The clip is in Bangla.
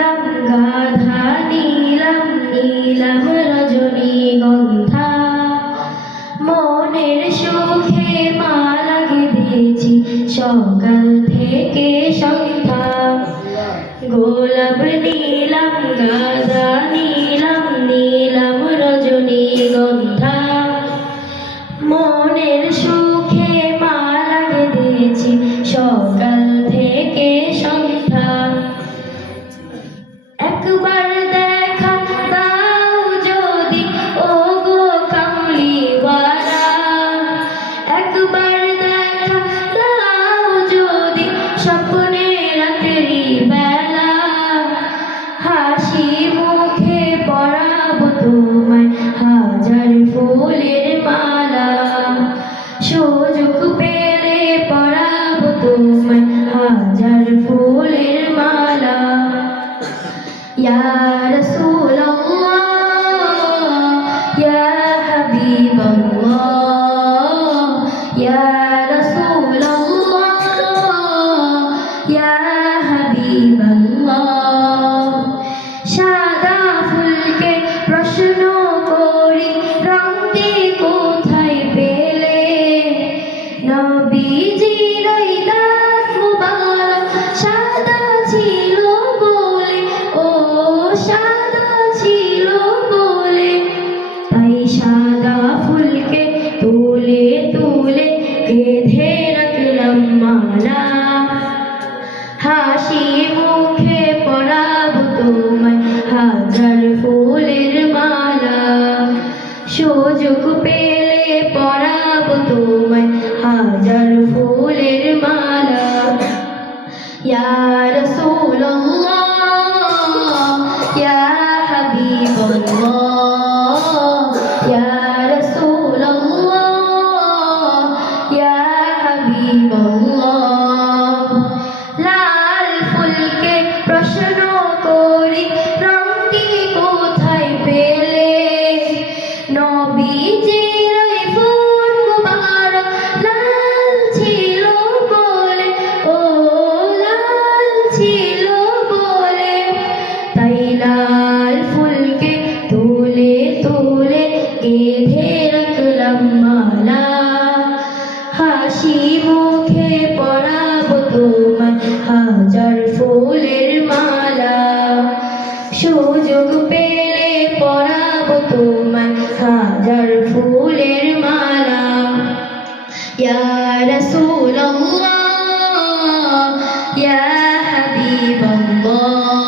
নিলাম গাধা নিলাম নীলাম রজনীগন্ধা মনের সুখে মালা গেঁথেছি সকাল থেকে সন্ধ্যা গোলাপ নিলাম গাধা নিলাম নীলাম রজনীগন্ধা মনের সুখে মালা গেঁথেছি সকাল থেকে সন্ধ্যা একবার দেখা দাও যদি ও গো কামলিওয়ালা একবার দেখা দাও যদি স্বপ্নে রাতেরি বেলা হাসি মুখে পরাবো তোমায় হাজার ফুলের মালা সুযোগ পেলে পরাবো তোমায় হাজার ফুলের মালা ইয়া রাসূলুল্লাহ ইয়া হাবিবাল্লাহ ইয়া রাসূলুল্লাহ ইয়া হাবিবাল্লাহ সাদা ফুলকে প্রশ্ন করি রংটি কোথায় পেলে নবীজির ওই দাঁত মুবারক সাদা ছিল বলে ও সাদা ছিল বলে তাই সাদা ফুলকে তুলে তুলে বেঁধে রাখলাম মালা হাসি মুখে পরাবো তোমায় হাজার ফুলের মালা সুযোগ পেলে পরাবো তোমায় হাজার ফুলের মালা ইয়া রাসূলুল্লাহ ইয়া হাবিবাল্লাহ ইয়া রাসূলুল্লাহ ইয়া হাবিবাল্লাহ লাল ফুলকে প্রশ্ন করি রংটি কোথায় পেলে নবীজির ওই ফুল মুবারক লাল ছিল বলে ও লাল ছিল বলে তাই লাল ফুলকে তুলে তুলে গেঁথে রাখলাম মালা হাসি মুখে পরাবো তোমায় হাজার ফুলের মালা সুযোগ পেলে পরাবো তোমায় হাজার ফুলের মালা ইয়া রাসূলুল্লাহ